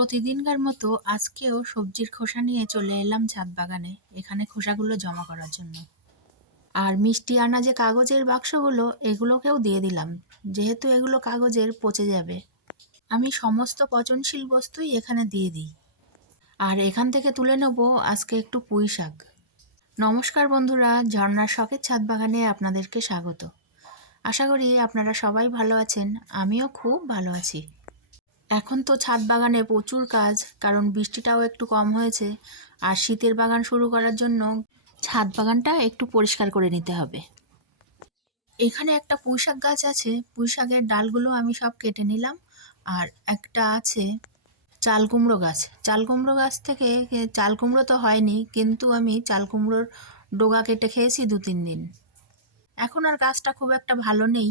প্রতিদিনকার মতো আজকেও সবজির খোসা নিয়ে চলে এলাম ছাদ বাগানে, এখানে খোসাগুলো জমা করার জন্য। আর মিষ্টি আনা যে কাগজের বাক্সগুলো, এগুলোকেও দিয়ে দিলাম, যেহেতু এগুলো কাগজের পচে যাবে। আমি সমস্ত পচনশীল বস্তুই এখানে দিয়ে দিই। আর এখান থেকে তুলে নেব আজকে একটু পুঁই শাক। নমস্কার বন্ধুরা, ঝর্ণার শখের ছাদ বাগানে আপনাদেরকে স্বাগত। আশা করি আপনারা সবাই ভালো আছেন, আমিও খুব ভালো আছি। এখন তো ছাদ বাগানে প্রচুর কাজ, কারণ বৃষ্টিটাও একটু কম হয়েছে। আর শীতের বাগান শুরু করার জন্য ছাদ বাগানটা একটু পরিষ্কার করে নিতে হবে। এখানে একটা পুঁইশাক গাছ আছে, পুঁইশাকের ডালগুলো আমি সব কেটে নিলাম। আর একটা আছে চাল কুমড়ো গাছ। চাল কুমড়ো গাছ থেকে চাল কুমড়ো তো হয়নি, কিন্তু আমি চাল কুমড়োর ডগা কেটে খেয়েছি 2-3 দিন। এখন আর গাছটা খুব একটা ভালো নেই,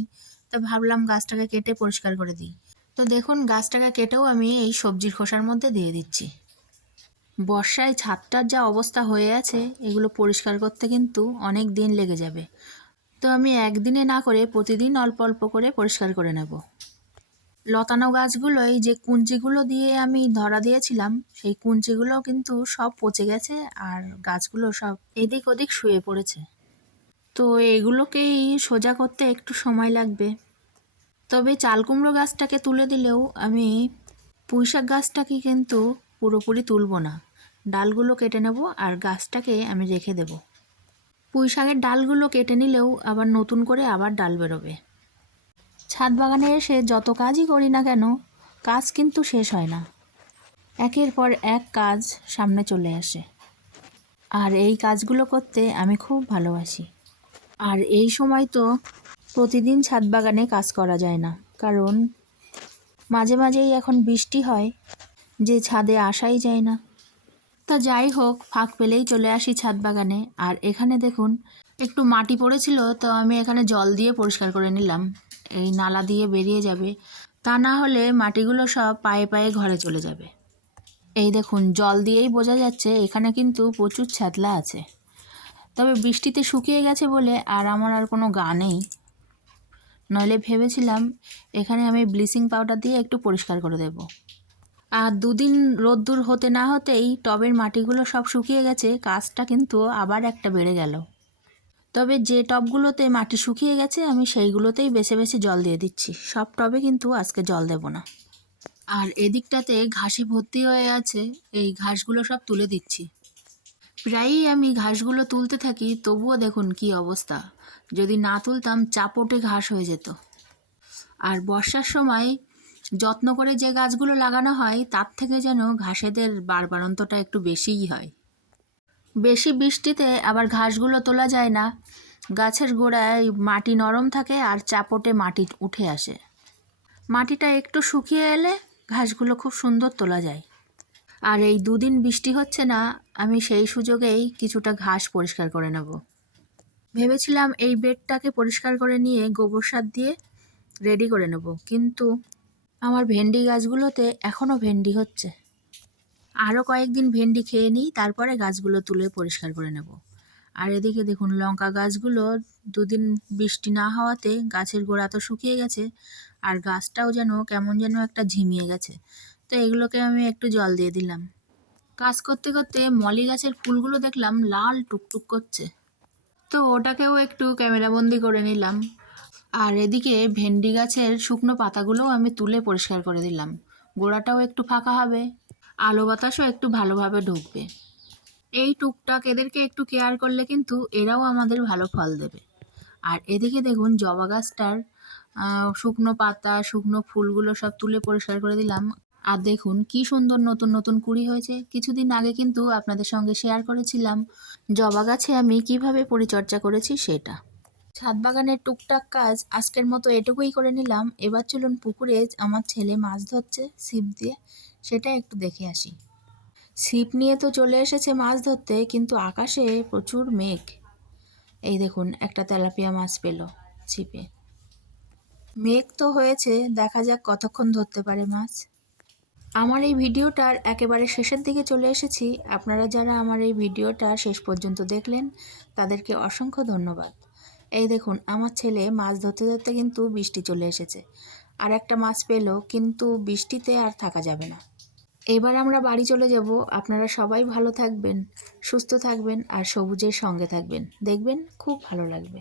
তা ভাবলাম গাছটাকে কেটে পরিষ্কার করে দিই। তো দেখুন, গাছটাকে কেটেও আমি এই সবজির খোসার মধ্যে দিয়ে দিচ্ছি। বর্ষায় ছাদটার যা অবস্থা হয়ে আছে, এগুলো পরিষ্কার করতে কিন্তু অনেক দিন লেগে যাবে। তো আমি একদিনে না করে প্রতিদিন অল্প অল্প করে পরিষ্কার করে নেব। লতানো গাছগুলোই যে কুঞ্চিগুলো দিয়ে আমি ধরা দিয়েছিলাম, সেই কুঞ্চিগুলো কিন্তু সব পচে গেছে, আর গাছগুলো সব এদিক ওদিক শুয়ে পড়েছে। তো এগুলোকেই সোজা করতে একটু সময় লাগবে। তবে চাল কুমড়ো গাছটাকে তুলে দিলেও আমি পুঁইশাক গাছটাকে কিন্তু পুরোপুরি তুলব না। ডালগুলো কেটে নেব আর গাছটাকে আমি রেখে দেব। পুঁইশাকের ডালগুলো কেটে নিলেও আবার নতুন করে আবার ডাল বেরোবে। ছাদ বাগানে এসে যত কাজই করি না কেন, কাজ কিন্তু শেষ হয় না। একের পর এক কাজ সামনে চলে আসে, আর এই কাজগুলো করতে আমি খুব ভালোবাসি। আর এই সময় তো প্রতিদিন ছাদ বাগানে কাজ করা যায় না, কারণ মাঝে মাঝেই এখন বৃষ্টি হয়, যে ছাদে আসাই যায় না। তা যাই হোক, ফাঁক পেলেই চলে আসি ছাদ বাগানে। আর এখানে দেখুন, একটু মাটি পড়েছিল, তো আমি এখানে জল দিয়ে পরিষ্কার করে নিলাম। এই নালা দিয়ে বেরিয়ে যাবে, তা না হলে মাটিগুলো সব পায়ে পায়ে ঘরে চলে যাবে। এই দেখুন, জল দিয়েই বোঝা যাচ্ছে এখানে কিন্তু প্রচুর ছ্যাতলা আছে। তবে বৃষ্টিতে শুকিয়ে গেছে বলে আর আমার আর কোনো গা নেই, নইলে ভেবেছিলাম এখানে আমি ব্লিচিং পাউডার দিয়ে একটু পরিষ্কার করে দেব। আর 2 দিন রোদ্দুর হতে না হতেই টবের মাটিগুলো সব শুকিয়ে গেছে, কাজটা কিন্তু আবার একটা বেড়ে গেল। তবে যে টবগুলোতে মাটি শুকিয়ে গেছে, আমি সেইগুলোতেই বেছে বেছে জল দিয়ে দিচ্ছি। সব টবে কিন্তু আজকে জল দেব না। আর এদিকটাতে ঘাসে ভর্তি হয়ে আছে, এই ঘাসগুলো সব তুলে দিচ্ছি। প্রায়ই আমি ঘাসগুলো তুলতে থাকি, তবুও দেখুন কি অবস্থা। যদি না তুলতাম চাপটে ঘাস হয়ে যেত। আর বর্ষার সময় যত্ন করে যে গাছগুলো লাগানো হয়, তার থেকে যেন ঘাসেদের বাড়বাড়ন্তটা একটু বেশিই হয়। বেশি বৃষ্টিতে আবার ঘাসগুলো তোলা যায় না, গাছের গোড়ায় মাটি নরম থাকে আর চাপটে মাটি উঠে আসে। মাটিটা একটু শুকিয়ে এলে ঘাসগুলো খুব সুন্দর তোলা যায়। আর এই 2 দিন বৃষ্টি হচ্ছে না, আমি সেই সুযোগেই কিছুটা ঘাস পরিষ্কার করে নেব। ভেবেছিলাম এই বেডটাকে পরিষ্কার করে নিয়ে গোবর সার দিয়ে রেডি করে নেব, কিন্তু আমার ভেন্ডি গাছগুলোতে এখনও ভেন্ডি হচ্ছে। আরও কয়েকদিন ভেন্ডি খেয়ে নিই, তারপরে গাছগুলো তুলে পরিষ্কার করে নেব। আর এদিকে দেখুন, লঙ্কা গাছগুলো 2 দিন বৃষ্টি না হওয়াতে গাছের গোড়া তো শুকিয়ে গেছে, আর গাছটাও যেন কেমন যেন একটা ঝিমিয়ে গেছে। তো এগুলোকে আমি একটু জল দিয়ে দিলাম। কাজ করতে করতে মলি গাছের ফুলগুলো দেখলাম লাল টুকটুক করছে, তো ওটাকেও একটু ক্যামেরাবন্দি করে নিলাম। আর এদিকে ভেন্ডি গাছের শুকনো পাতাগুলোও আমি তুলে পরিষ্কার করে দিলাম। গোড়াটাও একটু ফাঁকা হবে, আলো বাতাসও একটু ভালোভাবে ঢুকবে। এই টুকটাক এদেরকে একটু কেয়ার করলে কিন্তু এরাও আমাদের ভালো ফল দেবে। আর এদিকে দেখুন, জবা গাছটার শুকনো পাতা, শুকনো ফুলগুলো সব তুলে পরিষ্কার করে দিলাম। আর দেখুন কি সুন্দর নতুন নতুন কুঁড়ি হয়েছে। কিছুদিন আগে কিন্তু আপনাদের সঙ্গে শেয়ার করেছিলাম জবা গাছে আমি কিভাবে পরিচর্যা করেছি সেটা। ছাদ বাগানের টুকটাক কাজ আজকের মতো এটুকুই করে নিলাম। এবার চলুন পুকুরে আমার ছেলে মাছ ধরছে ছিপ দিয়ে, সেটা একটু দেখে আসি। ছিপ নিয়ে তো চলে এসেছে মাছ ধরতে, কিন্তু আকাশে প্রচুর মেঘ। এই দেখুন, একটা তেলাপিয়া মাছ পেল ছিপে। মেঘ তো হয়েছে, দেখা যাক কতক্ষণ ধরতে পারে মাছ। আমার এই ভিডিওটার একেবারে শেষের দিকে চলে এসেছি। আপনারা যারা আমার এই ভিডিওটা শেষ পর্যন্ত দেখলেন, তাদেরকে অসংখ্য ধন্যবাদ। এই দেখুন, আমার ছেলে মাছ ধরতে ধরতে কিন্তু বৃষ্টি চলে এসেছে, আর একটা মাছ পেল, কিন্তু বৃষ্টিতে আর থাকা যাবে না। এবার আমরা বাড়ি চলে যাব। আপনারা সবাই ভালো থাকবেন, সুস্থ থাকবেন আর সবুজের সঙ্গে থাকবেন। দেখবেন খুব ভালো লাগবে।